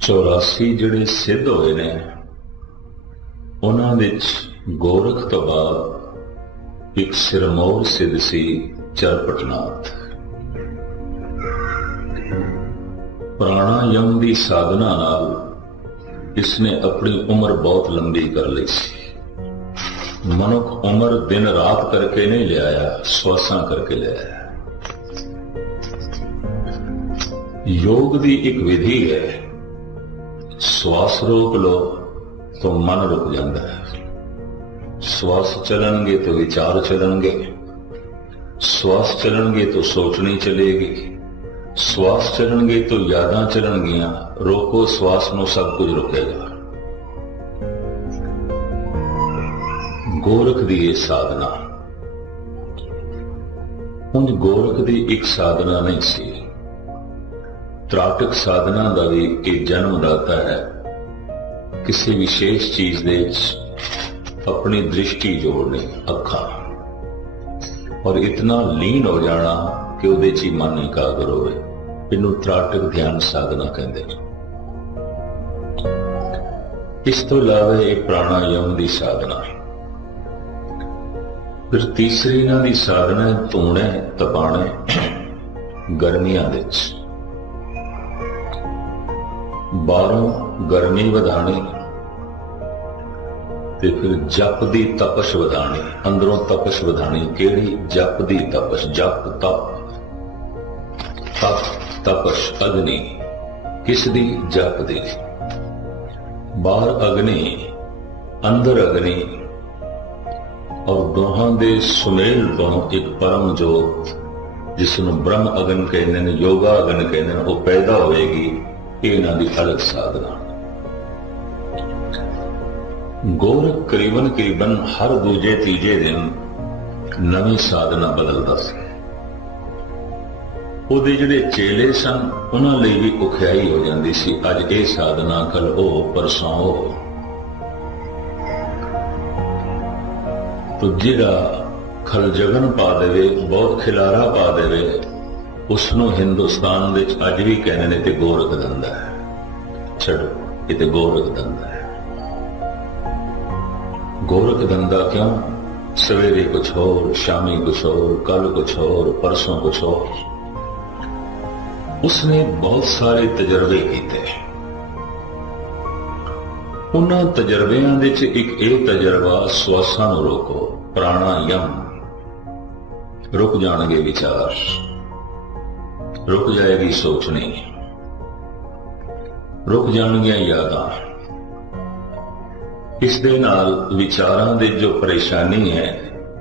84 ਜਿਹੜੇ ਸਿੱਧ ਹੋਏ ਨੇ ਉਹਨਾਂ ਵਿੱਚ ਗੋਰਖ ਤੋਂ ਬਾਅਦ ਇੱਕ ਸਿਰਮੌਰ ਸਿੱਧ ਸੀ ਚਰਪਟਨਾਥ। ਪ੍ਰਾਣਾਯਾਮ ਦੀ ਸਾਧਨਾ ਨਾਲ ਇਸਨੇ ਆਪਣੀ ਉਮਰ ਬਹੁਤ ਲੰਬੀ ਕਰ ਲਈ ਸੀ। ਮਨੁੱਖ ਉਮਰ ਦਿਨ ਰਾਤ ਕਰਕੇ ਨਹੀਂ ਲਿਆਇਆ, ਸਵਾਸਾਂ ਕਰਕੇ ਲਿਆਇਆ। योग ਦੀ ਇੱਕ ਵਿਧੀ ਹੈ, ਸਵਾਸ ਰੋਕ ਲੋ तो मन रुक जाता है। श्वास चलणगे तो विचार चलणगे, श्वास चलणगे तो सोचनी चलेगी, श्वास चलणगे तो यादां चलणगियां। रोको श्वास नूं, सब कुछ रुकेगा। गोरख दी ये साधना उंज गोरख दी एक साधना नहीं सी। त्राटक साधना का भी एक जन्मदाता है। किसी विशेष चीज दे अपनी दृष्टि जोड़नी, अखा, और इतना लीन हो जाना कि उहदे च ही मन एकाग्र होवे। इनू त्राटक ध्यान साधना कहते हैं। इस तो इलावा एक प्राणायाम की साधना। फिर तीसरी इन्हां दी साधना है धूणे तपाणे गर्मियां दे विच। 12 गर्मी वधाणी ते फिर जप दी तपश वधाणी। अंदरों तपश वधाणी केड़ी? जप दी तपश। जप तप, तप तपश अग्नि। किस दी? जप दी। बाहर अग्नि, अंदर अग्नि, और दोहां दे सुमेल तो एक परम जोत जिसनों ब्रह्म अग्न कहते हैं, योगा अग्न कहते हैं, वो पैदा होएगी। इन्हां दी अलग साधना। गोरख करीबन हर दूजे तीजे दिन नवी साधना बदलता सी। ਉਹਦੇ ਜਿਹੜੇ ਚੇਲੇ ਸਨ ਉਹਨਾਂ ਲਈ ਵੀ ਔਖਿਆਈ ਹੋ ਜਾਂਦੀ ਸੀ। ਅੱਜ ਇਹ ਸਾਧਨਾ, ਕੱਲ ਉਹ, ਪਰਸੋਂ ਉਹ। ਤੋ ਜਿਹੜਾ ਖਲਜਗਨ ਪਾ ਦੇਵੇ, ਬਹੁਤ ਖਿਲਾਰਾ ਪਾ ਦੇਵੇ, ਉਸਨੂੰ ਹਿੰਦੁਸਤਾਨ ਵਿੱਚ ਅੱਜ ਵੀ ਕਹਿੰਦੇ ਨੇ ਤੇ ਗੋਰਖ ਦੰਦਾ ਹੈ। ਛੱਡੋ, ਇਹ ਤੇ ਗੋਰਖ ਦੰਦਾ ਹੈ। गोरख धंधा क्यों? सवेरे कुछ और, शामी कुछ और, कल कुछ और, परसों कुछ और। उसने बहुत सारे तजर्बे किए। उन्हां तजर्बियां दे च एक ये तजर्बा, श्वासां नूं रोको, प्राणायाम। रुक जाणगे विचार, रुक जाएगी सोचनी, रुक जाणगियां यादां। इस दे नाल विचारां दे जो परेशानी है,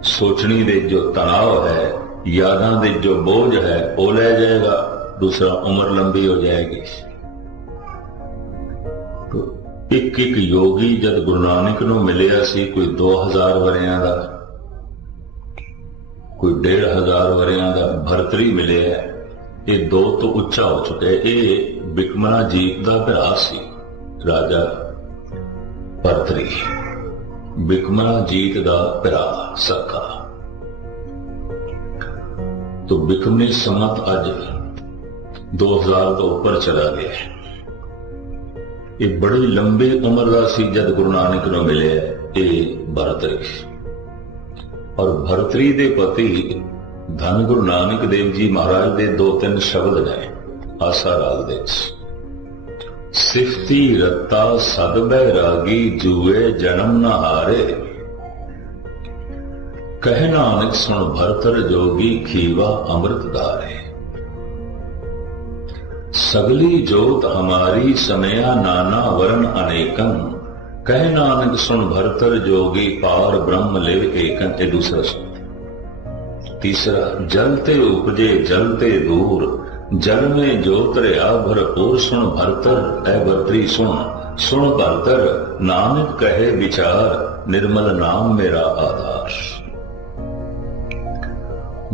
सोचनी दे जो तनाव है, यादां दे जो बोझ है, वो ले जाएगा। दूसरा, उम्र लंबी हो जाएगी। तो एक एक योगी जब गुरु नानक नूं मिलिया सी, कोई 2000 वरियां दा, कोई 1500 वरियां दा भरतरी मिले। ये 2 तो उच्चा हो चुका है। ये बिकमना जीत दा भरा सी, राजा भरतरी, बिकमना जीत दा भरा सखा। तो बिकमनी समत अज 2000 तो ऊपर चला गया। ये बड़ी लंबी उम्र का सी जब गुरु नानक नूं मिले ये भरतरी। और भरतरी दे पति धन गुरु नानक देव जी महाराज दे 2-3 शब्द ने आसा राग दे। सिफती रत्ता सद बैरागी, जुए जन्म न हारे। कह नानक सुन भरतर जोगी, खीवा अमृत धारे। सगली जोत हमारी, समया नाना वरण अनेकन। कह नानक सुन भरतर जोगी, पार ब्रह्म ले एकन। ये दूसरा शब्द। तीसरा, जलते उपजे जलते दूर, जल में जोत रहा भरपूर। सुन भरतर ऐ भरतरी सुन, सुन भरतर नानक कहे विचार, निर्मल नाम मेरा आधार।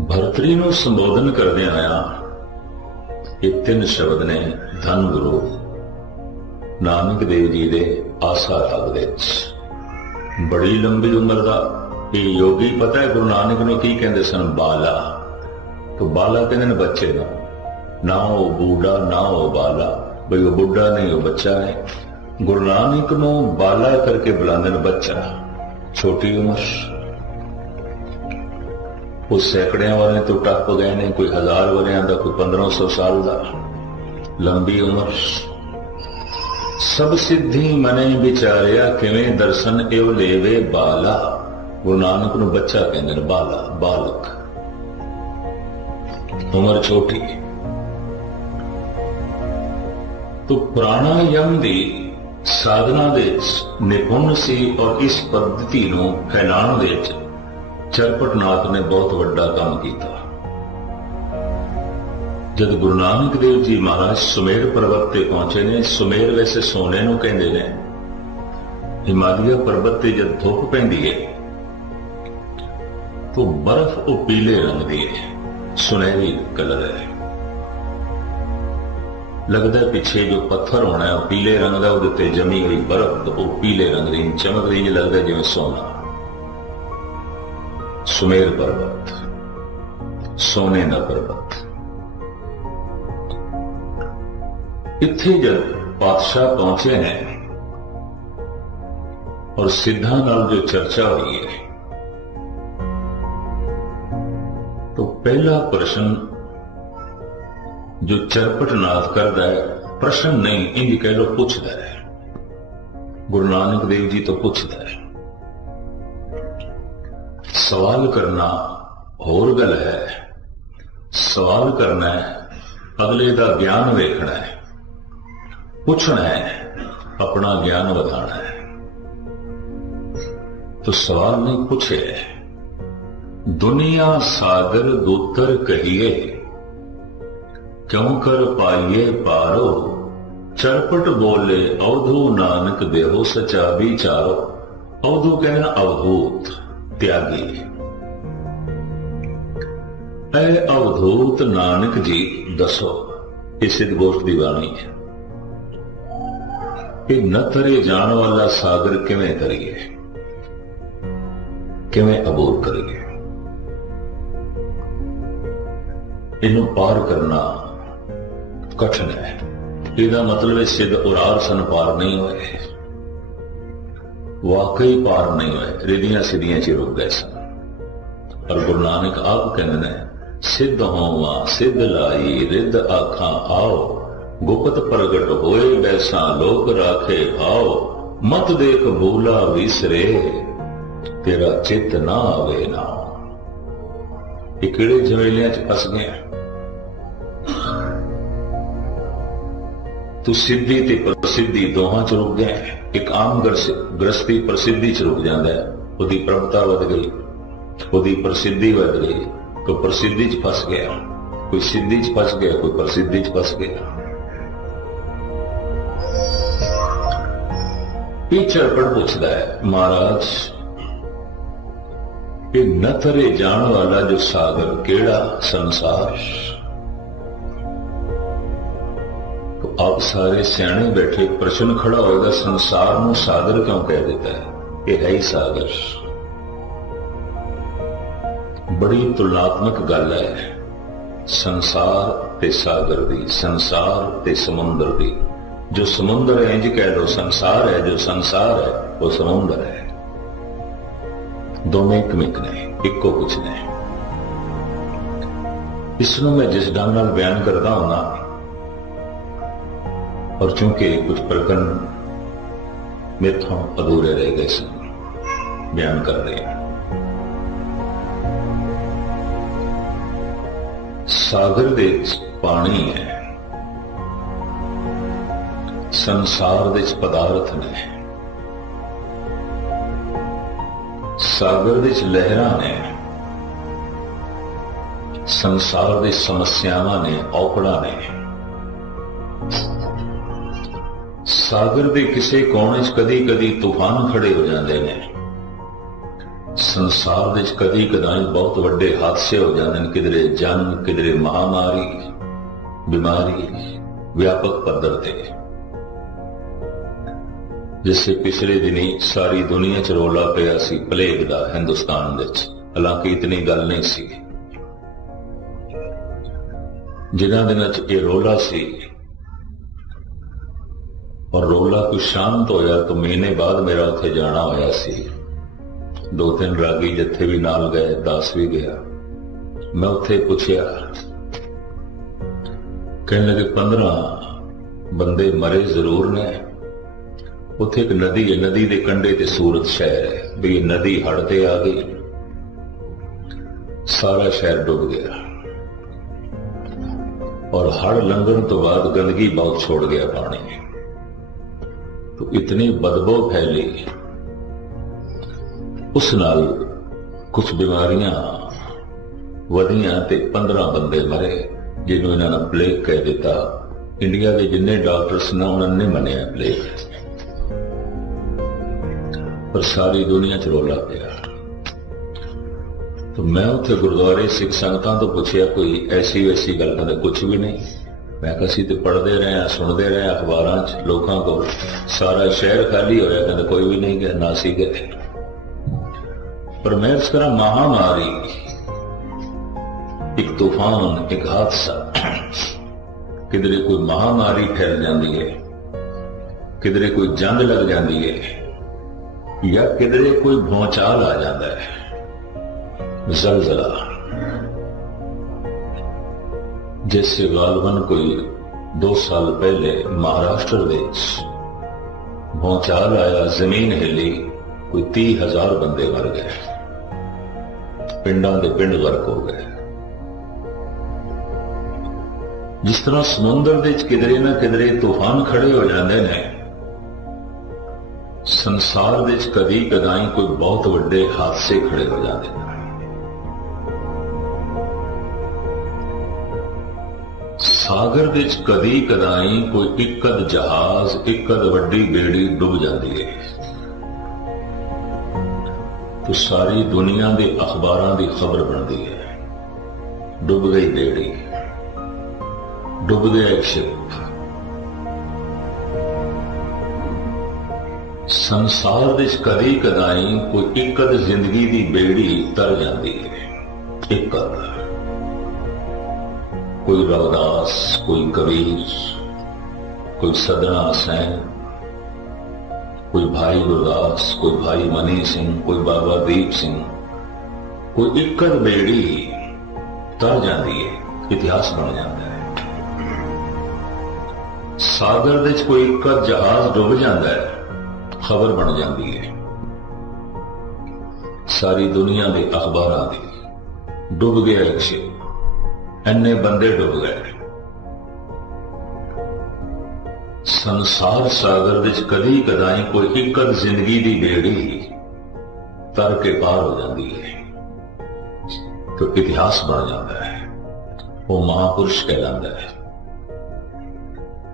भरतरी नूं संबोधन करदे आया ये 3 शब्द ने धन गुरु नानक देव जी दे आसा राग दे। बड़ी लंबी उम्र का ये योगी, पता है गुरु नानक नूं की कहंदे सन? बाला। तो बाला कहंदे ने बच्चे नूं, ना वो बूढ़ा ना वो बाला, भाई वो बुढ़ा नहीं वो बच्चा है। गुरु नानक नू बाला करके बुलाते हैं, बच्चा छोटी उम्र, वो सैकड़ियां वाले तो टप गए ने, कोई 1000 वरियां का, कोई 1500 साल का, लंबी उम्र। सब सिद्धि मने विचारिया, किवें दर्शन एव लेवे बाला। गुरु नानक नू बच्चा कहते हैं, बाला बालक, उम्र छोटी। तो प्राणायाम दी साधना दे निपुण सी और इस पद्धति नू फैलाण दे चरपटनाथ ने बहुत बड़ा काम किया। जब गुरु नानक देव जी महाराज सुमेर पर्वत ते पहुंचे ने, सुमेर वैसे सोने नू कहंदे ने, हिमालय पर्वत ते जब धुप पैंदी है तो बर्फ वो पीले रंग दी है, सुनहरी कलर है, लगता है पीछे जो पत्थर होना है पीले रंग का, वो जमी हुई बर्फ तो वो पीले रंग की चमक रही, लगता है जिवें सोना। सुमेर पर्वत, सोने का पर्वत। इत्थे जब पातशाह पहुंचे हैं और सिद्धा नाल जो चर्चा हुई है, तो पहला प्रश्न जो चरपटनाथ करता है, प्रश्न नहीं इंज कह लो पूछता है, गुरु नानक देव जी तो पूछता है। सवाल करना होर गल है, सवाल करना है अगले का ज्ञान वेखना है, पूछना है अपना ज्ञान बढ़ाना है। तो सवाल नहीं पूछे, दुनिया सागर दूतर कहिए, क्यों कर पाइए पारो, चरपट बोले अवधू नानक देहो सचा विचारो। अवधू कहना अवधूत त्यागी। ऐ अवधूत नानक जी दसो, इस सिद्ध गोष्ठ की वाणी है कि न तरे जान वाला सागर किवें तरीए, किवें अबूर करिए। इन्हू पार करना कठिन है। इसका मतलब है सिद्ध उरार सन पार नहीं हुए, वाकई पार नहीं हुए, रिदियां सिद्धियां च रुक गए सन। और गुरु नानक आप कहते हैं, सिद्ध होवा सिद्ध लाई रिद आखा आओ, गुप्त प्रगट होए बैसा लोक राखे भाव, मत देख भूला विसरे तेरा चित ना आवे ना। ये किड़े झमेलियां च फस गए। तू सिद्धि ते प्रसिद्धि दोहां च रुक गए। एक आम गृहस्थी प्रसिद्धि च रुक जाता है, उसकी प्रभुता वध गई, उसकी प्रसिद्धि वध गई, तो प्रसिद्धि च फस गया, कोई सिद्धि च फस गया, कोई प्रसिद्धि च फस गया। चरपट पूछता है, महाराज ये न तरे जान वाला जो सागर केड़ा संसार। तो आप सारे सियाने बैठे, प्रश्न खड़ा होगा, संसार में सागर क्यों कह देता है? ये है ही सागर। बड़ी तुलनात्मक गल है संसार ते सागर दी, संसार ते समुंदर दी। जो समुंदर है इंज कह लो संसार है, जो संसार है वो समुंदर है। दोनों एक मिक ने, इको कुछ ने। इसनों मैं जिस ढंग नाल बयान करता हूं ना, और चूंकि कुछ प्रकरण मेथों अधूरे रह गए सन, बयान कर रहे हैं। सागर दे पानी है, संसार दे पदार्थ ने, सागर दे लहरां ने, संसार दे समस्यावां ने, औकड़ा ने। सागर दे किसी कोने च कदी कदी तूफान खड़े हो जाते हैं। संसार दे कदी कदाई बहुत बड़े हादसे हो जाते हैं, किधरे जंग, किधरे महामारी, बीमारी व्यापक पद्धर ते। जिससे पिछले दिनी सारी दुनिया च रौला पिया सी प्लेग दा हिंदुस्तान विच, हालांकि इतनी गल नहीं सी। जिन्हां दिनां च ये रोला सी और रोला कोई शांत होया तो महीने बाद मेरा उत्थे जाना होया सी। 2-3 रागी जत्थे भी नाल गए, दास भी गया। मैं उत्थे पुछया, कहने लगे 15 बंदे मरे जरूर ने। उत्थे एक नदी है, नदी के कंढे ते सूरत शहर है, भी नदी हड़ ते आ गई, सारा शहर डूब गया और हड़ लंघन तो बाद गंदगी बहुत छोड़ गया पानी, तो इतनी बदबू फैली, उस नाल कुछ बीमारियां वधियां ते 15 बंदे मरे, जिन्हों इन्होंने प्लेग कह दिता। इंडिया के जिन्ने डॉक्टर्स ने उन्होंने नहीं मनिया प्लेग, पर सारी दुनिया च रोला पिया। तो मैं उत्थे गुरुद्वारे सिख संगतां तो पूछया, कोई ऐसी वैसी गल? कहते कुछ भी नहीं। मैं कसी तो पढ़ते रहे, सुनते रहे अखबारां च, लोगों को सारा शहर खाली होया, कहते कोई भी नहीं गया, ना सी गए। पर मैं इस तरह महामारी, एक तूफान, एक हादसा, किधरे कोई महामारी फैल जाती है, किधरे कोई जंग लग जाती है, या किधरे कोई भूचाल आ जाता है, जलजला। जैसे गालबन कोई 2 साल पहले महाराष्ट्र विच भूचाल आया, जमीन हिली, कोई 30,000 बंदे मर गए, पिंडां दे पिंड गर्क हो गए। जिस तरह समुद्र दे किधरे ना किधरे तूफान खड़े हो जाते हैं, संसार दे कदी कदाई कोई बहुत वड्डे हादसे खड़े हो जाते हैं। सागर दे कदी कदाई कोई इकद जहाज, इकद वड्डी बेड़ी डुब जाती है, तो सारी दुनिया के अखबारां की खबर बनती है, डुब गई बेड़ी, डुब गया एक शिप। संसार दे कदी कदाई कोई इकद जिंदगी की बेड़ी तर जाती है, इकद। कोई रविदास, कोई कबीर, कोई सदना हुसैन, कोई भाई गुरदास, कोई भाई मनी सिंह, कोई बाबा दीप सिंह, कोई इकद बेड़ी तर जाती है, इतिहास बन जाता है। सागर दे कोई इकद जहाज डुब जाता है, खबर बन जाती है, सारी दुनिया के अखबारां की, डुब गया एक शिप, इन्ने बंदे डुब गए। संसार सागर विच कदी कदाई कोई इकद जिंदगी की बेड़ी तर के पार हो जाती है, तो इतिहास बन जाता है, वो महापुरुष कहलाता है।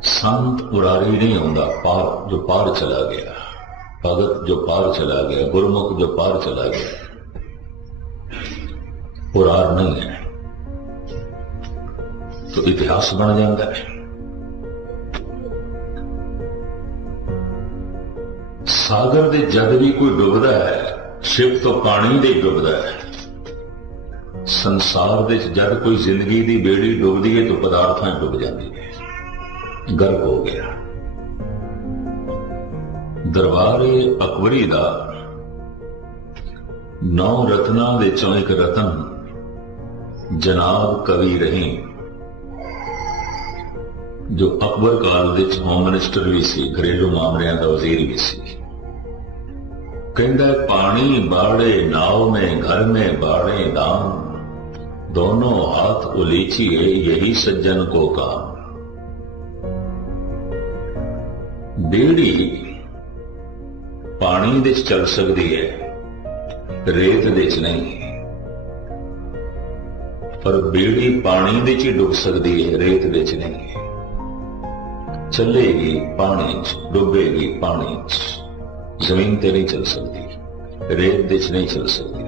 संत उरारी नहीं होता, पार जो पार चला गया, भगत जो पार चला गया, गुरमुख जो पार चला गया, उरार नहीं है, तो इतिहास बन जाता है। सागर दे जद भी कोई डुबदा है, शिव तो पानी दे डुबदा है। संसार दे जद कोई जिंदगी की बेड़ी डुबदी है, तो पदार्थां डुब जाती है, गर्क हो गया। दरबारे अकबरी दा 9 रत्नां विचों एक रतन जनाब कवि रहीम, जो अकबर काल विच होम मिनिस्टर भी सी, घरेलू मामलियां का वजीर भी सी, कहता है, पानी बाड़े नाव में, घर में बाड़े दाम, दोनों हाथ उलीचिए, यही सज्जन को काम। बेड़ी पानी दे चल सकती है, रेत दे नहीं, पर बेड़ी पानी दे ही डुब सकती है, रेत दे नहीं। चलेगी पानी च, डुबेगी पानी च, जमीन ते नहीं चल सकती, रेत दे नहीं चल सकती।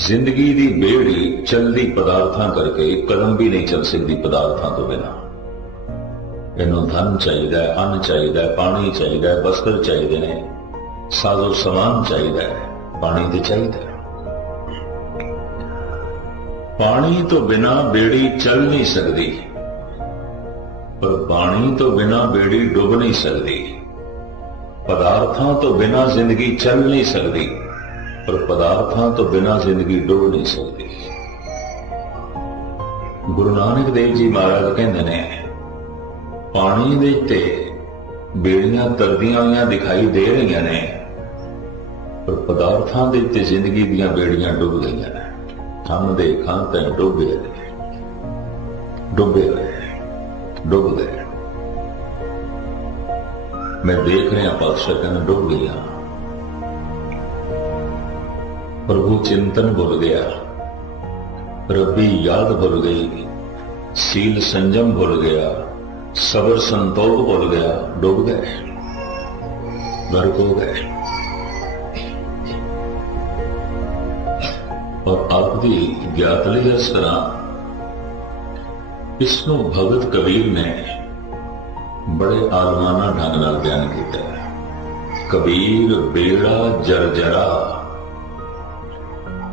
जिंदगी की बेड़ी चलती पदार्थां करके एक कदम भी नहीं चल सकती पदार्थां तो बिना। इन्हों धन चाहिए, अन्न चाहिए, पानी चाहिए, वस्त्र चाहिए ने, साजो समान चाहिए, पानी तो चाहिए। पानी तो बिना बेड़ी चल नहीं सकती, पर पानी तो बिना बेड़ी डुब नहीं सकती। पदार्थां तो बिना जिंदगी चल नहीं सकती, पर पदार्थां तो बिना जिंदगी डुब नहीं सकती। गुरु नानक देव जी महाराज कहते ने, पानी दे ते बेड़ियां तरदियां हुई दिखाई दे रही ने, पर पदार्थां दे ते जिंदगी दियां बेड़ियां डुब गई ने। हम देखा तो डुबे डुबे डुब गए। मैं देख रहा पातशाह कहना डुब गया। प्रभु चिंतन भुल गया, रब्बी याद भुल गई, सील संजम भुल गया, सबर संतोख भुल गया, डूब गए, गर्क हो गए। और आपकी ज्ञात ਲਈ इस तरह इसनों भगत कबीर ने बड़े आलमाना ढंग नाल बयान किया है। कबीर बेड़ा जरजरा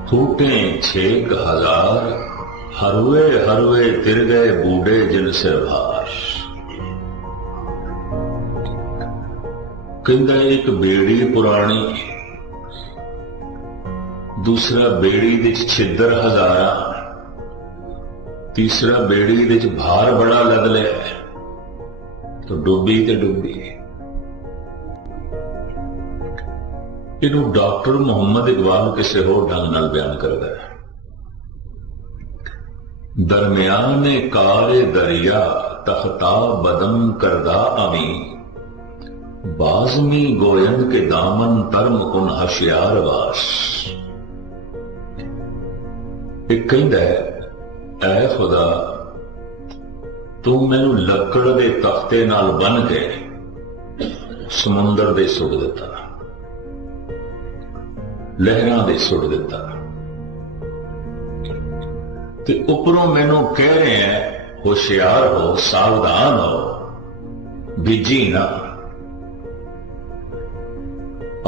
फूटे 6000, हरवे हरवे तिर गए बूढ़े जिन से भार। कहंदा एक बेड़ी पुरानी, दूसरा बेड़ी दे छिद्र हजारा, तीसरा बेड़ी दे भार बड़ा लद लिया, तो डुबी ते डुबी। इनू डॉक्टर मुहम्मद इकबाल किसी होर ढंग नाल बयान करता है। दरमियाने कारे दरिया तख्ता बदम करदा अमी, बाजमी गोयंद के दामन तरम कुन हशियार वास। एक कहता है, ऐ खुदा तू मैनू लकड़ दे तख्ते नाल बन के समुंदर दे सुट दिता, लहरां दे सुट दिता, ते उपरों मैनू कह रहे हैं होशियार हो, सावधान हो, बिजी ना।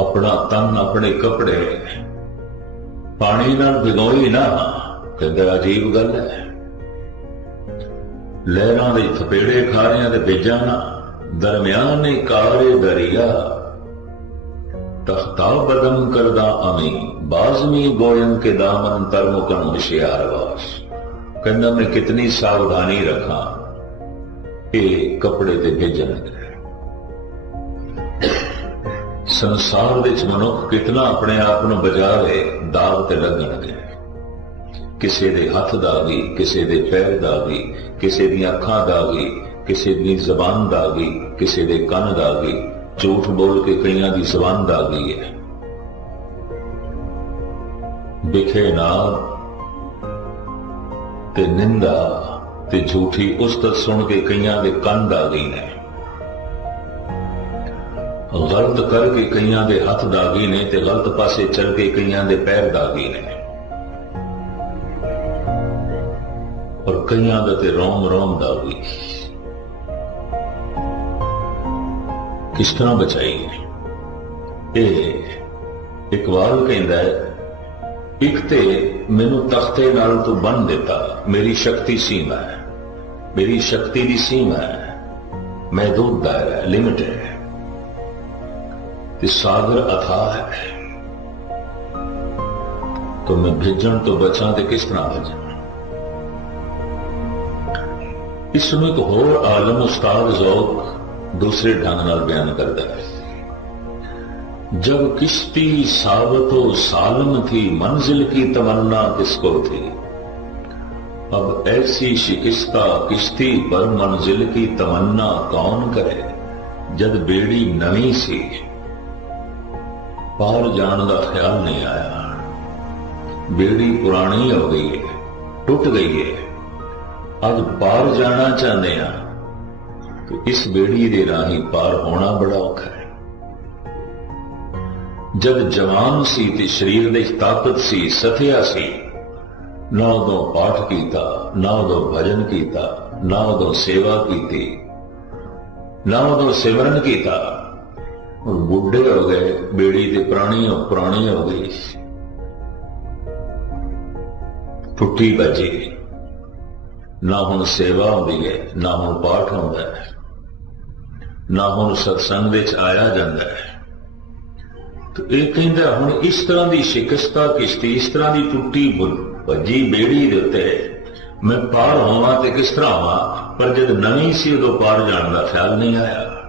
अपना तन अपने कपड़े पानी नाल भिगोई ना। कहता अजीब गल है, लहरां दे थपेड़े खा रहे हैं ते बेजा ना। दरमियाने कारे दरिया तख्ता बदम करदा अमी, बाजमी गोयन के दामन तरमुकन होशियार वास। कहता मैं कितनी सावधानी रखा, ये कपड़े ते भेजन। संसार विच मनुख कितना अपने आप को बचावे, दाग ते लगणगे। किसी दे हथ दागी, किसी दे पैर दागी, किसी दी अखां दागी, किसी दी जबान दागी, किसी दे कन दागी। झूठ बोल के कईयां दी जबान दागी है। बिखे नाल ते निंदा ते झूठी उस्तत सुन के कईयां दे कन दागी ने। गलत करके कईयां दे हथ दागी ने ते गलत पासे चल के कईयां दे पैर दागी ने। और कईयां दा ते रोम रोम दागी। किस तरह बचाइए? इकबाल कहता है, एक ते मैनू तख्ते नाल तो बन देता, मेरी शक्ति सीमा है, मेरी शक्ति की सीमा है, महदूद दायरा है, लिमिट है। सागर अथाह है, तो मैं भिजन तो बचा तो किस तरह बचा? इसमें एक होर आलम उस्ताद ज़ौक़ दूसरे ढंग नाल बयान करता है। जब किश्ती साबतो सालम थी, मंजिल की तमन्ना किसको थी? अब ऐसी शिकस्ता किश्ती पर मंजिल की तमन्ना कौन करे? जद बेड़ी नवी सी, पार जाने का ख्याल नहीं आया। बेड़ी पुरानी हो गई है, टूट गई है, अब पार जाना चाहते हैं तो इस बेड़ी दे राही पार होना बड़ा औखा है। जब जवान सी ते शरीर दे ताकत सी, सथिया सी, ना उदों पाठ कीता, ना उदों भजन कीता, ना उदों सेवा की, ना उदों सिमरन कीता। और बुढ़े हो गए, बेड़ी ते पुरानी हो गई। ਟੁੱਟੀ ਭੱਜੀ, ਨਾ ਹੁਣ ਸੇਵਾ ਆਉਂਦੀ ਹੈ, ਨਾ ਹੁਣ ਪਾਠ ਆਉਂਦਾ ਹੈ, ਨਾ ਹੁਣ ਸਤਸੰਗ ਵਿੱਚ ਆਇਆ ਜਾਂਦਾ ਹੈ। ਤੇ ਇਹ ਕਹਿੰਦਾ ਹੁਣ ਇਸ ਤਰ੍ਹਾਂ ਦੀ ਸ਼ਿਕਸਤਾ ਕਿਸ਼ਤੀ, ਇਸ ਤਰ੍ਹਾਂ ਦੀ ਟੁੱਟੀ ਭੱਜੀ ਬੇੜੀ ਦੇ ਉੱਤੇ ਮੈਂ ਪਾਰ ਹੋਵਾਂ ਤੇ ਕਿਸ ਤਰ੍ਹਾਂ ਹੋਵਾਂ। ਪਰ ਜਦ ਨਵੀਂ ਸੀ ਉਦੋਂ ਪਾਰ ਜਾਣ ਦਾ ਖਿਆਲ ਨਹੀਂ ਆਇਆ।